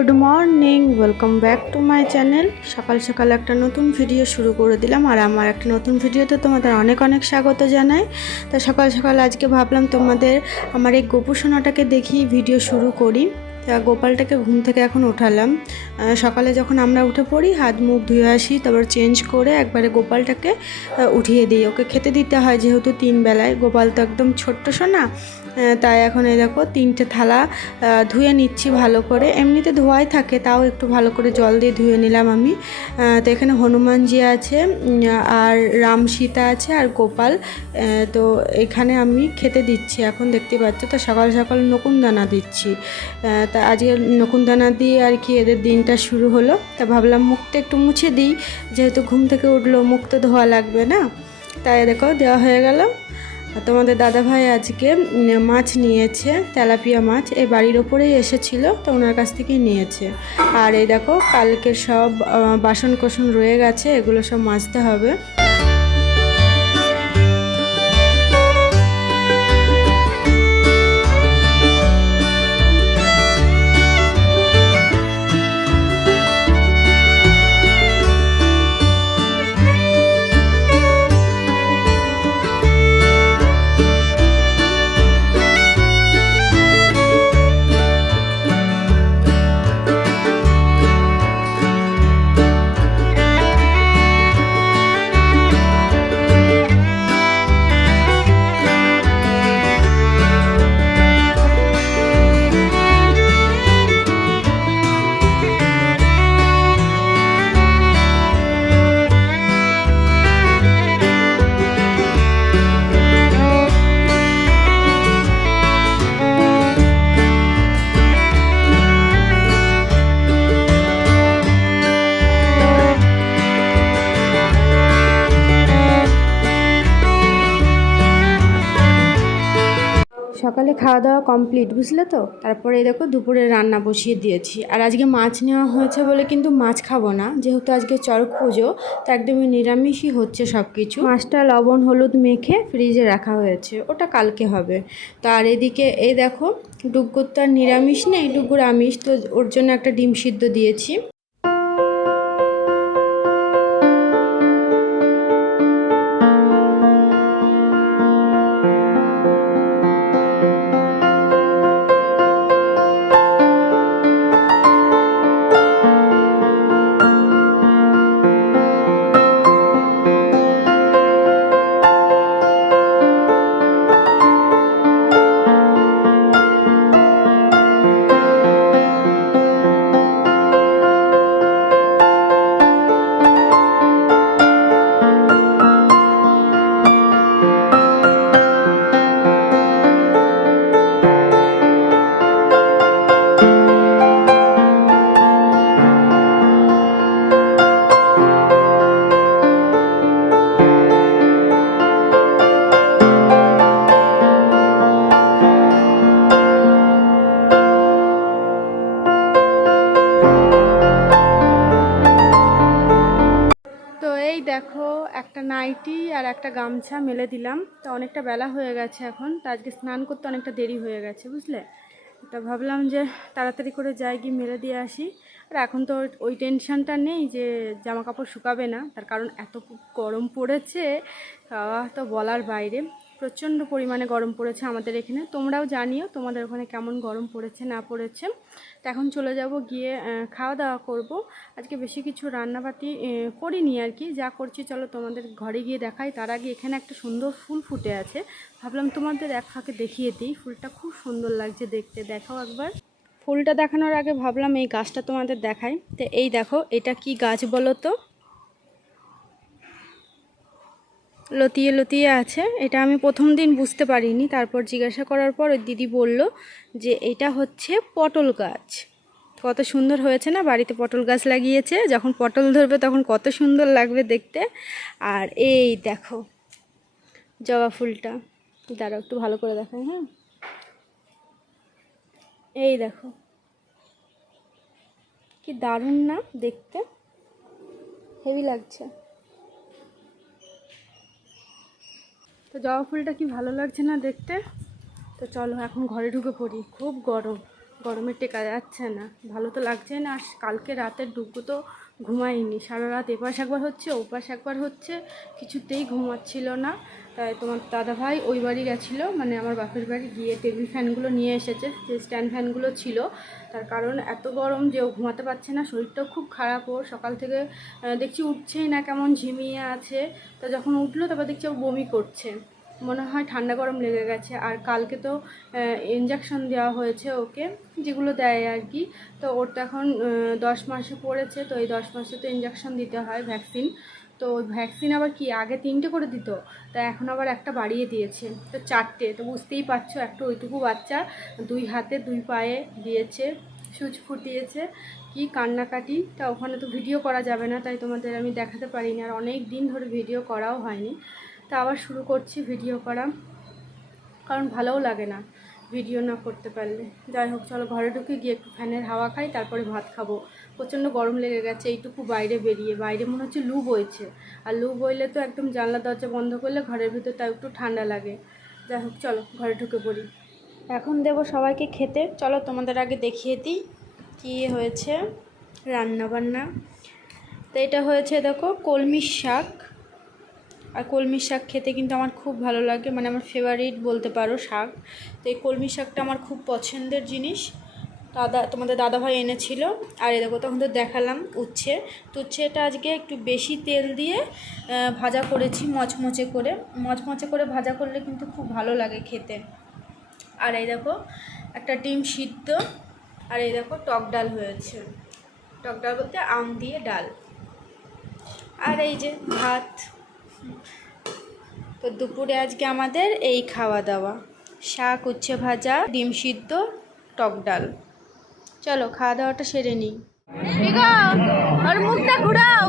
Welcome back to my channel সকাল সকাল একটা নতুন ভিডিও শুরু করে দিলাম আর আমার একটা নতুন ভিডিওতে তোমাদের অনেক অনেক স্বাগত জানাই। তো সকাল সকাল আজকে ভাবলাম তোমাদের আমার এই গোপুসোনাটাকে দেখি ভিডিও শুরু করি। তা গোপালটাকে ঘুম থেকে এখন ওঠালাম সকালে যখন আমরা উঠে পড়ি, হাত মুখ ধুয়ে আসি, তারপর চেঞ্জ করে একবারে গোপালটাকে উঠিয়ে দিই। ওকে খেতে দিতে হয় যেহেতু তিন বেলায়। গোপাল তো একদম ছোট্ট সোনা তাই এখন এই দেখো তিনটে থালা ধুয়ে নিচ্ছি ভালো করে। এমনিতে ধোয়াই থাকে, তাও একটু ভালো করে জল দিয়ে ধুয়ে নিলাম আমি। তো এখানে হনুমানজি আছে আর রাম সীতা আছে, আর গোপাল। তো এখানে আমি খেতে দিচ্ছি এখন, দেখতে পাচ্ছ? তো সকাল সকাল নকুন দানা দিচ্ছি তা আজকে নকুন দানা দিয়ে আর কি এদের দিনটা শুরু হলো। তা ভাবলাম মুখটা একটু মুছে দিই, যেহেতু ঘুম থেকে উঠল, মুখ তো ধোয়া লাগবে না। তাই দেখো, দেওয়া হয়ে গেল। আর তোমাদের দাদাভাই আজকে মাছ নিয়েছে, তেলাপিয়া মাছ এই বাড়ির ওপরেই এসেছিল, তো ওনার কাছ থেকেই নিয়েছে। আর এই দেখো কালকে সব বাসন কোসন রয়ে গেছে, এগুলো সব মাজতে হবে। সকালে খাওয়া দাওয়া কমপ্লিট বুঝলে তো? তারপরে দেখো দুপুরে রান্না বসিয়ে দিয়েছি। আর আজকে মাছ নেওয়া হয়েছে বলে কিন্তু মাছ খাব না। যেহেতু আজকে চড়ক পুজো, তো একদমই নিরামিষই হচ্ছে সব কিছু মাছটা লবণ, হলুদ মেখে ফ্রিজে রাখা হয়েছে। ওটা কালকে হবে। তো আর এদিকে এই দেখো ডুগ্গুর তো আর নিরামিষ নেই ডুগ্গুর আমিষ, তো ওর জন্য একটা ডিম সিদ্ধ দিয়েছি। দেখো, একটা নাইটি আর একটা গামছা মেলে দিলাম। তো অনেকটা বেলা হয়ে গেছে এখন। তো আজকে স্নান করতে অনেকটা দেরি হয়ে গেছে, বুঝলে? তা ভাবলাম যে তাড়াতাড়ি করে যাই, গিয়ে মেলে দিয়ে আসি। আর এখন তো ওই টেনশানটা নেই যে জামা কাপড় শুকাবে না। তার কারণ এত গরম পড়েছে তো বলার বাইরে। প্রচণ্ড পরিমাণে গরম পড়েছে আমাদের এখানে। তোমরাও জানিও তোমাদের ওখানে কেমন গরম পড়েছে না পড়েছে। তো এখন চলে যাব গিয়ে খাওয়া দাওয়া করব। আজকে বেশি কিছু রান্নাবাটি আহ, করিনি আর কি। যা করছি চলো তোমাদের ঘরে গিয়ে দেখাই। তার আগে এখানে একটা সুন্দর ফুল ফুটে আছে। ভাবলাম তোমাদের এক ফাঁকে দেখিয়ে দিই। ফুলটা খুব সুন্দর লাগছে দেখতে। দেখাও একবার। ফুলটা দেখানোর আগে ভাবলাম এই গাছটা তোমাদের দেখাই। তো এই দেখো এটা কি গাছ বলো তো? লতিয়ে লতিয়ে আছে। এটা আমি প্রথম দিন বুঝতে পারিনি। তারপর জিজ্ঞাসা করার পর ওই দিদি বলল যে, এটা হচ্ছে পটল গাছ। কত সুন্দর হয়েছে না? বাড়িতে পটল গাছ লাগিয়েছে। যখন পটল ধরবে তখন কত সুন্দর লাগবে দেখতে। আর এই দেখো, জবা ফুলটা। দাঁড়াও, একটু ভালো করে দেখাই হ্যাঁ? এই দেখো, কি দারুণ না দেখতে। হেভি লাগছে। তো জবা ফুলটা কি ভালো লাগছে না দেখতে? তো চলো এখন ঘরে ঢুকে পড়ি। খুব গরম। গরমে টেকা যাচ্ছে না। ভালো তো লাগছে না। আর কালকে রাতের ডুবু তো ঘুমাইনি সারা রাত এপাশ একবার হচ্ছে, ওপাশ একবার হচ্ছে। কিছুতেই ঘুমাচ্ছিল না। তাই তোমার দাদাভাই ওই বাড়ি গেছিল মানে আমার বাপের বাড়ি গিয়ে টেবিল ফ্যানগুলো নিয়ে এসেছে, যে স্ট্যান্ড ফ্যানগুলো ছিল। তার কারণ এত গরম যে ও ঘুমাতে পারছে না, শরীরটাও খুব খারাপ ওর। সকাল থেকে দেখছি উঠছেই না কেমন ঝিমিয়ে আছে। তো যখন উঠল, তারপর দেখছি ও বমি করছে। মনে হয় ঠান্ডা গরম লেগে গেছে। আর কালকে তো ইঞ্জেকশন দেওয়া হয়েছে ওকে, যেগুলো দেয় আর কি। তো ওর তো এখন দশ মাসে পড়েছে, তো এই দশ মাসে তো ইঞ্জেকশন দিতে হয় ভ্যাকসিন তো ভ্যাকসিন আবার কি, আগে তিনটে করে দিত, তা এখন আবার একটা বাড়িয়ে দিয়েছে, তো চারটে, তো বুঝতেই পারছ, একটা ওইটুকু বাচ্চা দুই হাতে দুই পায়ে দিয়েছে, সুচ ফুটিয়েছে, কি কান্নাকাটি, তা ওখানে তো ভিডিও করা যাবে না, তাই তোমাদের আমি দেখাতে পারিনি, আর অনেক দিন ধরে ভিডিও করাও হয়নি, তা আবার শুরু করছি ভিডিও করা, কারণ ভালোও লাগে না। ভিডিও না করতে পারলে। যাই হোক, চলো ঘরে ঢুকে গিয়ে একটু ফ্যানের হাওয়া খাই, তারপরে ভাত খাব। প্রচণ্ড গরম লেগে গেছে, এইটুকু বাইরে বেরিয়ে। বাইরে মনে হচ্ছে লু বইছে। আর লু বইলে তো একদম জানলা, দরজা বন্ধ করলে ঘরের ভিতর তাও একটু ঠান্ডা লাগে। যাই হোক, চলো ঘরে ঢুকে পড়ি। এখন দেবো সবাইকে খেতে। চলো তোমাদের আগে দেখিয়ে দিই কী হয়েছে রান্না বান্না তো এটা হয়েছে, দেখো কলমির শাক। আর কলমি শাক খেতে কিন্তু আমার খুব ভালো লাগে মানে আমার ফেভারিট বলতে পারো শাক। তো এই কলমি শাকটা আমার খুব পছন্দের জিনিস। দাদা, তোমাদের দাদাভাই এনেছিল, আর এই দেখো, তখন তো দেখালাম উচ্ছে। তো উচ্ছেটা আজকে একটু বেশি তেল দিয়ে ভাজা করেছি মচমচে করে। মচমচে করে ভাজা করলে কিন্তু খুব ভালো লাগে খেতে। আর এই দেখো, একটা ডিম সিদ্ধ, আর এই দেখো, টক ডাল হয়েছে। টক ডাল বলতে আম দিয়ে ডাল। আর এই যে ভাত তো দুপুরে আজকে আমাদের এই খাওয়া দাওয়া শাক উচ্ছে ভাজা ডিম সিদ্ধ টক ডাল। চলো খাওয়া দাওয়াটা সেরে নিই। আর মুখটা ঘুরাও।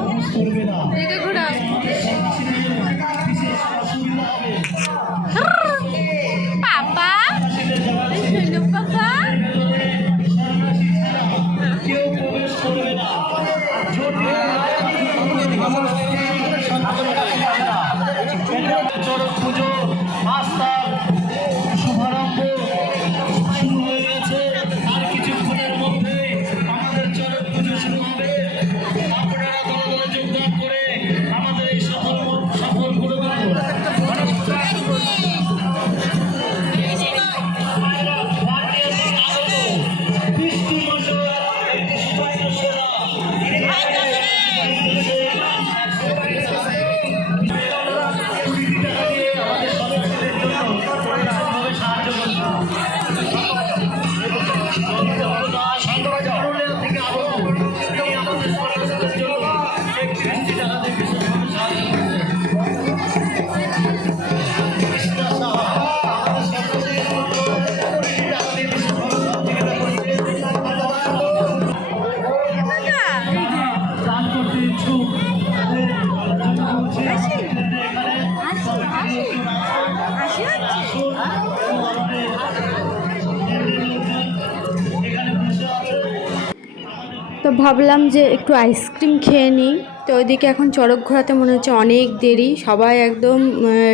তো ভাবলাম যে একটু আইসক্রিম খেয়ে নিই। তো ওইদিকে এখন চড়ক ঘোরাতে মনে হচ্ছে অনেক দেরি। সবাই একদম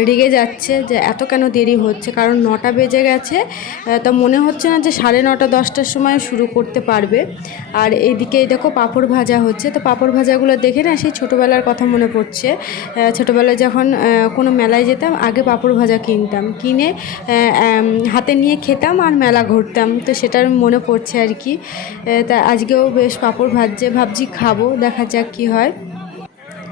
রেগে যাচ্ছে যে এত কেন দেরি হচ্ছে? কারণ নটা বেজে গেছে তো মনে হচ্ছে না যে সাড়ে নটা, দশটার সময় শুরু করতে পারবে। আর এইদিকে এই দেখো পাঁপড় ভাজা হচ্ছে। তো পাঁপড় ভাজাগুলো দেখে না সেই ছোটোবেলার কথা মনে পড়ছে। ছোটোবেলায় যখন কোনো মেলায় যেতাম, আগে পাঁপড় ভাজা কিনতাম। কিনে হাতে নিয়ে খেতাম আর মেলা ঘুরতাম। তো সেটার মনে পড়ছে আর কি। তা আজকেও বেশ পাঁপড় ভাজছে। ভাবছি খাব, দেখা যাক কি হয়।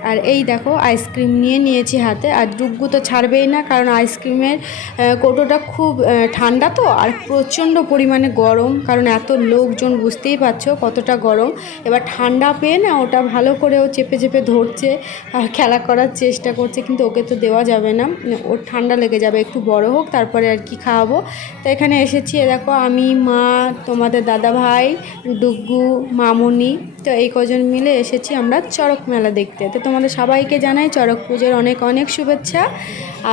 আর এই দেখো আইসক্রিম নিয়ে নিয়েছি হাতে। আর ডুগু তো ছাড়বেই না, কারণ আইসক্রিমের কৌটোটা খুব ঠান্ডা তো, আর প্রচণ্ড পরিমাণে গরম, কারণ এত লোকজন বুঝতেই পারছ কতটা গরম। এবার ঠান্ডা পেয়ে না ওটা ভালো করে ও চেপে চেপে ধরছে, আর খেলা করার চেষ্টা করছে, কিন্তু ওকে তো দেওয়া যাবে না। ওর ঠান্ডা লেগে যাবে, একটু বড় হোক, তারপরে আর কি খাওয়াবো। তো এখানে এসেছি দেখো, আমি, মা, তোমাদের দাদা ভাই ডুগু মামুনি, তো এই কজন মিলে এসেছি আমরা চড়ক মেলা দেখতে। তো তোমাদের সবাইকে জানাই চড়ক পুজোর অনেক অনেক শুভেচ্ছা।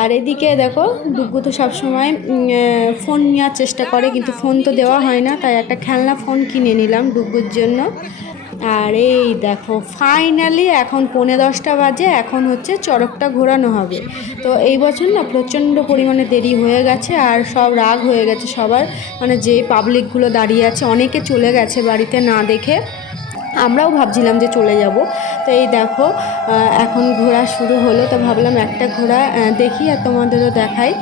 আর এদিকে দেখো ডুগু তো সবসময় ফোন নেওয়ার চেষ্টা করে, কিন্তু ফোন তো দেওয়া হয় না, তাই একটা খেলনা ফোন কিনে নিলাম ডুগুর জন্য। আর এই দেখো ফাইনালি এখন পৌনে দশটা বাজে, এখন হচ্ছে চড়কটা ঘোরানো হবে। তো এই বছর না প্রচণ্ড পরিমাণে দেরি হয়ে গেছে, আর সব রাগ হয়ে গেছে সবার। মানে যে পাবলিকগুলো দাঁড়িয়ে আছে, অনেকে চলে গেছে বাড়িতে না দেখে। আমরাও ভাবছিলাম যে চলে যাব। তো এই দেখো এখন ঘোরা শুরু হলো, তো ভাবলাম একটা ঘোরা দেখি আর তোমাদেরও দেখাই।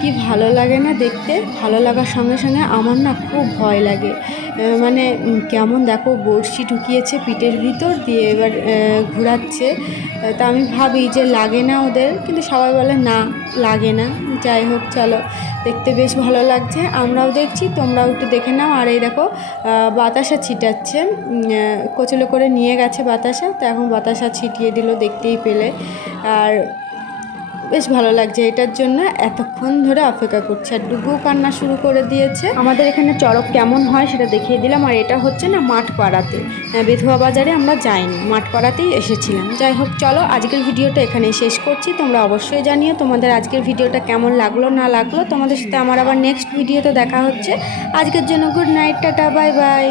কি ভালো লাগে না দেখতে? ভালো লাগার সঙ্গে সঙ্গে আমার না খুব ভয় লাগে। মানে কেমন দেখো, বড়শি ঢুকিয়েছে পিঠের ভিতর দিয়ে এবার ঘোরাচ্ছে। তা আমি ভাবি যে লাগে না ওদের, কিন্তু সবাই বলে না, লাগে না। যাই হোক, চলো, দেখতে বেশ ভালো লাগছে। আমরাও দেখছি, তোমরাও একটু দেখে নাও। আর এই দেখো বাতাসা ছিটাচ্ছে। কোচলে করে নিয়ে গেছে বাতাসা, তো এখন বাতাসা ছিটিয়ে দিল দেখতেই পেলে। আর বেশ ভালো লাগছে এটার জন্য। এতক্ষণ ধরে অপেক্ষা করছে। আর ডুগু কান্না শুরু করে দিয়েছে। আমাদের এখানে চড়ক কেমন হয় সেটা দেখিয়ে দিলাম। আর এটা হচ্ছে না মাঠ পাড়াতে আহ, বেধুয়া বাজারে আমরা যাইনি। মাঠ পাড়াতেই এসেছিলাম। যাই হোক চলো আজকের ভিডিওটা এখানেই শেষ করছি। তোমরা অবশ্যই জানিও তোমাদের আজকের ভিডিওটা কেমন লাগল না লাগল। তোমাদের সাথে আমার আবার নেক্সট ভিডিওতে দেখা হচ্ছে। আজকের জন্য good night tata bye bye